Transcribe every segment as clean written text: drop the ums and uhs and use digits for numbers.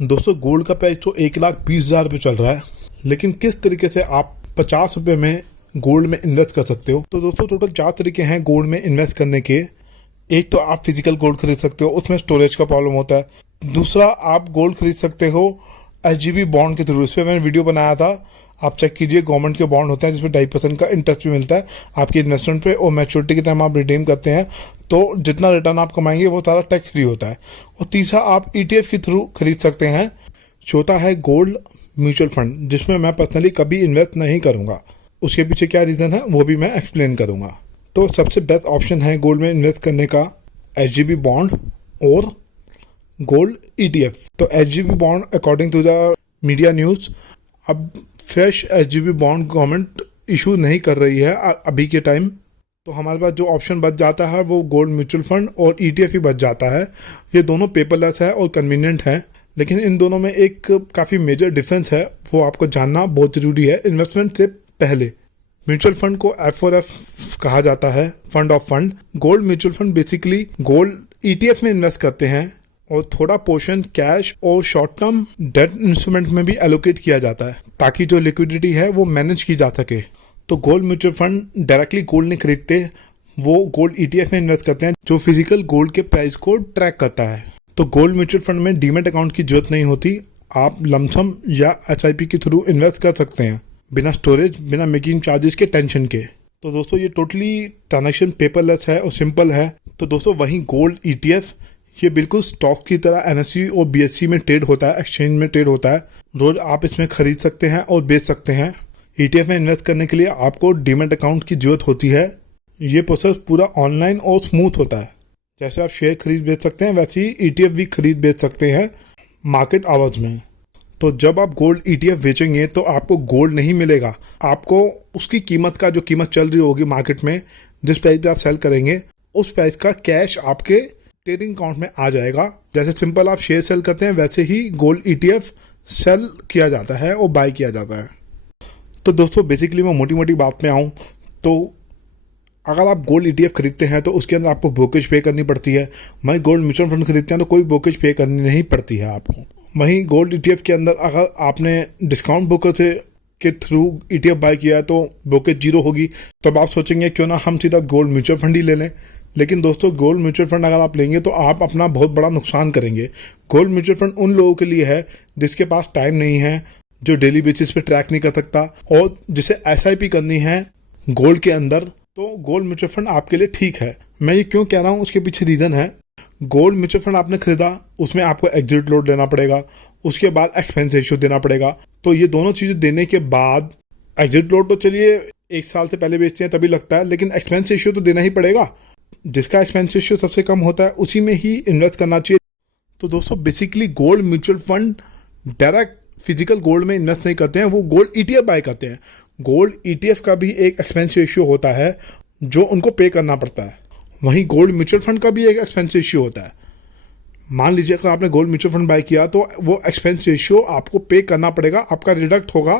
दोस्तों गोल्ड का प्राइस तो 1,20,000 रुपये चल रहा है, लेकिन किस तरीके से आप 50 रुपये में गोल्ड में इन्वेस्ट कर सकते हो। तो दोस्तों टोटल 4 तरीके हैं गोल्ड में इन्वेस्ट करने के। एक तो आप फिजिकल गोल्ड खरीद सकते हो, उसमें स्टोरेज का प्रॉब्लम होता है। दूसरा आप गोल्ड खरीद सकते हो SGB बॉन्ड के थ्रू। इस पर मैंने वीडियो बनाया था, आप चेक कीजिए। गवर्नमेंट के बॉन्ड होते हैं जिसमें 2.5% का इंटरेस्ट भी मिलता है आपकी इन्वेस्टमेंट पे, और मैच्योरिटी के टाइम आप रिडीम करते हैं तो जितना रिटर्न आप कमाएंगे वो सारा टैक्स फ्री होता है। और तीसरा आप ETF के थ्रू खरीद सकते हैं। चौथा है गोल्ड म्यूचुअल फंड, जिसमें मैं पर्सनली कभी इन्वेस्ट नहीं करूंगा। उसके पीछे क्या रीज़न है वो भी मैं एक्सप्लेन करूंगा। तो सबसे बेस्ट ऑप्शन है गोल्ड में इन्वेस्ट करने का SGB बॉन्ड और गोल्ड ETF। तो SGB bond according to the media news अब fresh SGB bond government issue नहीं कर रही है अभी के टाइम। तो हमारे पास जो ऑप्शन बच जाता है वो गोल्ड म्यूचुअल फंड और ETF ही बच जाता है। ये दोनों पेपरलेस है और कन्वीनियंट है, लेकिन इन दोनों में एक काफ़ी मेजर डिफरेंस है, वो आपको जानना बहुत ज़रूरी है इन्वेस्टमेंट से पहले। म्यूचुअल फंड को F4F कहा जाता है, fund of fund. Gold mutual fund basically gold ETF में इन्वेस्ट करते हैं और थोड़ा पोर्शन कैश और शॉर्ट टर्म डेट इंस्ट्रूमेंट में भी एलोकेट किया जाता है ताकि जो लिक्विडिटी है वो मैनेज की जा सके। तो gold mutual fund directly gold नहीं खरीदते, वो गोल्ड ETF में इन्वेस्ट करते हैं जो फिजिकल गोल्ड के प्राइस को ट्रैक करता है। तो गोल्ड म्यूचुअल फंड में डीमेट अकाउंट की जरूरत नहीं होती, आप लमसम या SIP के थ्रू इन्वेस्ट कर सकते हैं बिना स्टोरेज, बिना मेकिंग चार्जेस के, टेंशन के। तो दोस्तों ये टोटली ट्रांजैक्शन पेपरलेस है और सिंपल है। तो दोस्तों वहीं गोल्ड ETF ये बिल्कुल स्टॉक की तरह NSE और BSE में ट्रेड होता है, एक्सचेंज में ट्रेड होता है। रोज आप इसमें खरीद सकते हैं और बेच सकते हैं। ETF में इन्वेस्ट करने के लिए आपको डीमेट अकाउंट की जरूरत होती है। ये प्रोसेस पूरा ऑनलाइन और स्मूथ होता है। जैसे आप शेयर खरीद बेच सकते हैं वैसे ही ETF भी खरीद बेच सकते हैं मार्केट आवर्स में। तो जब आप गोल्ड ETF बेचेंगे तो आपको गोल्ड नहीं मिलेगा, आपको उसकी कीमत का जो कीमत चल रही होगी मार्केट में, जिस प्राइस पे आप सेल करेंगे उस प्राइस का कैश आपके ट्रेडिंग अकाउंट में आ जाएगा। जैसे सिंपल आप शेयर सेल करते हैं वैसे ही गोल्ड ETF सेल किया जाता है और बाय किया जाता है। तो दोस्तों बेसिकली मैं मोटी मोटी बात में आऊँ तो अगर आप गोल्ड ETF खरीदते हैं तो उसके अंदर आपको ब्रोकेज पे करनी पड़ती है। वहीं गोल्ड म्यूचुअल फंड खरीदते हैं तो कोई ब्रोकेज पे करनी नहीं पड़ती है आपको। वहीं गोल्ड ETF के अंदर अगर आपने डिस्काउंट ब्रोकर से के थ्रू ETF बाय किया है तो ब्रोकेज जीरो होगी। तब आप सोचेंगे क्यों ना हम सीधा गोल्ड म्यूचुअल फंड ही ले लें, लेकिन दोस्तों गोल्ड म्यूचुअल फंड अगर आप लेंगे तो आप अपना बहुत बड़ा नुकसान करेंगे। गोल्ड म्यूचुअल फंड उन लोगों के लिए है जिसके पास टाइम नहीं है, जो डेली बेसिस पे ट्रैक नहीं कर सकता और जिसे SIP करनी है गोल्ड के अंदर, तो गोल्ड म्यूचुअल फंड आपके लिए ठीक है। मैं ये क्यों कह रहा हूँ उसके पीछे रीज़न है। गोल्ड म्यूचुअल फंड आपने खरीदा, उसमें आपको एग्जिट लोड देना पड़ेगा, उसके बाद एक्सपेंस रेशियो देना पड़ेगा। तो ये दोनों चीज़ें देने के बाद एग्जिट लोड तो चलिए 1 साल से पहले बेचते हैं तभी लगता है, लेकिन एक्सपेंस रेशियो तो देना ही पड़ेगा। जिसका एक्सपेंस रेशियो सबसे कम होता है उसी में ही इन्वेस्ट करना चाहिए। तो दोस्तों basically gold mutual fund direct physical gold में इन्वेस्ट नहीं करते हैं, वो गोल्ड ETF बाय करते हैं। गोल्ड ETF का भी एक एक्सपेंस रेशियो होता है जो उनको पे करना पड़ता है। वहीं गोल्ड म्यूचुअल फंड का भी एक एक्सपेंस रेशियो होता है। मान लीजिए अगर आपने गोल्ड म्यूचुअल फंड बाय किया तो वो एक्सपेंस रेशियो आपको पे करना पड़ेगा, आपका डिडक्ट होगा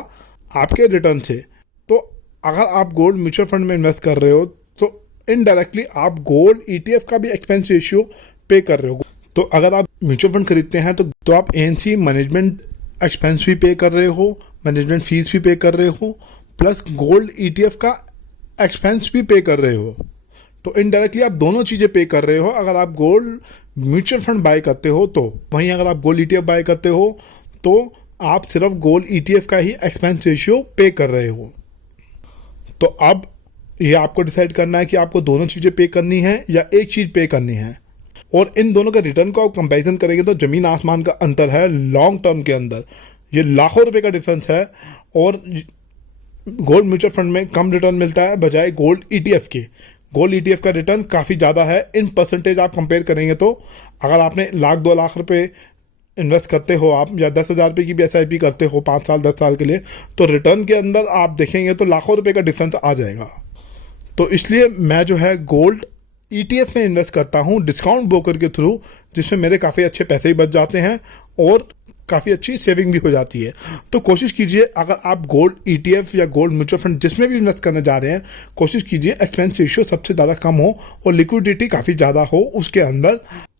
आपके रिटर्न से। तो अगर आप गोल्ड म्यूचुअल फंड में इन्वेस्ट कर रहे हो तो इनडायरेक्टली आप गोल्ड ETF का भी एक्सपेंस रेशियो पे कर रहे हो। तो अगर आप म्यूचुअल फंड खरीदते हैं तो आप ANC मैनेजमेंट एक्सपेंस भी पे कर रहे हो, मैनेजमेंट फीस भी पे कर रहे हो, प्लस गोल्ड ETF का एक्सपेंस भी पे कर रहे हो। तो इनडायरेक्टली आप दोनों चीज़ें पे कर रहे हो अगर आप गोल्ड म्यूचुअल फंड बाय करते हो तो। वहीं अगर आप गोल्ड ETF बाय करते हो तो आप सिर्फ गोल्ड ETF का ही एक्सपेंस रेशियो पे कर रहे हो। तो अब ये आपको डिसाइड करना है कि आपको दोनों चीज़ें पे करनी है या एक चीज़ पे करनी है। और इन दोनों का रिटर्न का कंपैरिजन करेंगे तो ज़मीन आसमान का अंतर है। लॉन्ग टर्म के अंदर ये लाखों रुपए का डिफरेंस है और गोल्ड म्यूचुअल फंड में कम रिटर्न मिलता है बजाय गोल्ड ETF के। गोल्ड ETF का रिटर्न काफ़ी ज़्यादा है इन परसेंटेज आप कंपेयर करेंगे तो। अगर आपने 1,00,000-2 लाख रुपए इन्वेस्ट करते हो आप, या 10,000 रुपये की भी SIP करते हो 5 साल 10 साल के लिए, तो रिटर्न के अंदर आप देखेंगे तो लाखों रुपए का डिफरेंस आ जाएगा। तो इसलिए मैं जो है गोल्ड ETF में इन्वेस्ट करता हूँ डिस्काउंट ब्रोकर के थ्रू, जिसमें मेरे काफ़ी अच्छे पैसे ही बच जाते हैं और काफ़ी अच्छी सेविंग भी हो जाती है। तो कोशिश कीजिए अगर आप गोल्ड ETF या गोल्ड म्यूचुअल फंड जिसमें भी इन्वेस्ट करने जा रहे हैं, कोशिश कीजिए एक्सपेंस रेशियो सबसे ज़्यादा कम हो और लिक्विडिटी काफ़ी ज़्यादा हो उसके अंदर।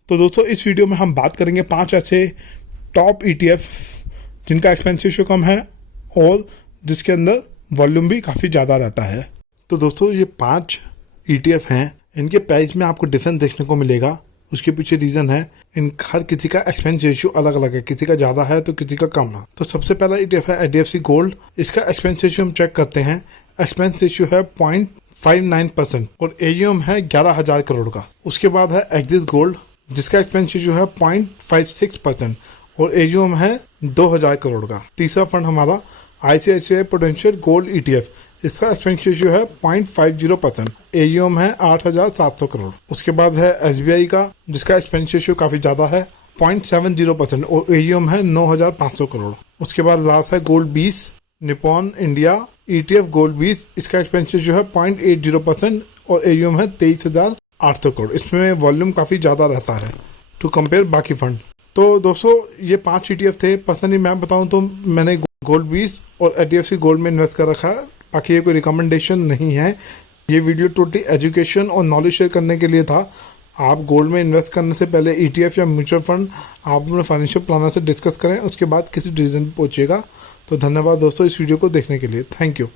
तो दोस्तों इस वीडियो में हम बात करेंगे 5 ऐसे टॉप ETF जिनका एक्सपेंस रेशियो कम है और जिसके अंदर वॉल्यूम भी काफ़ी ज़्यादा रहता है। तो दोस्तों ये 5 ETF हैं, इनके प्राइस में आपको डिफरेंस देखने को मिलेगा। उसके पीछे रीज़न है, इन हर किसी का एक्सपेंस रेशियो अलग अलग है, किसी का ज़्यादा है तो किसी का कम है। तो सबसे पहला ETF है HDFC गोल्ड। इसका एक्सपेंस रेशियो हम चेक करते हैं। एक्सपेंस रेशियो है 0.59% और AUM है 11,000 करोड़ का। उसके बाद है एक्सिस गोल्ड जिसका एक्सपेंस रेशियो है 0.56% और AUM है 2,000 करोड़ का। तीसरा फंड हमारा ICICI प्रूडेंशियल गोल्ड ETF, इसका एक्सपेंस रेशियो है 0.50%, AUM है 8,700 करोड़। उसके बाद है SBI का जिसका एक्सपेंस रेशियो काफ़ी ज़्यादा है 0.70% और AUM है 9,500 करोड़। उसके बाद लास्ट है gold 20 Nippon India ETF gold 20, इसका एक्सपेंस रेशियो है 0.80% और AUM है 23,800 करोड़। इसमें वॉल्यूम काफ़ी ज़्यादा रहता है टू कंपेयर बाकी फंड। तो दोस्तों ये 5 ETF थे। पर्सनली मैं बताऊं तो मैंने गोल्ड 20 और HDFC गोल्ड में इन्वेस्ट कर रखा है। बाकी ये कोई रिकमेंडेशन नहीं है, ये वीडियो टोटली एजुकेशन और नॉलेज शेयर करने के लिए था। आप गोल्ड में इन्वेस्ट करने से पहले ETF या म्यूचुअल फंड आप अपने फाइनेंशियल प्लानर से डिस्कस करें, उसके बाद किसी डिसीजन पर पहुंचिएगा। तो धन्यवाद दोस्तों इस वीडियो को देखने के लिए। Thank you.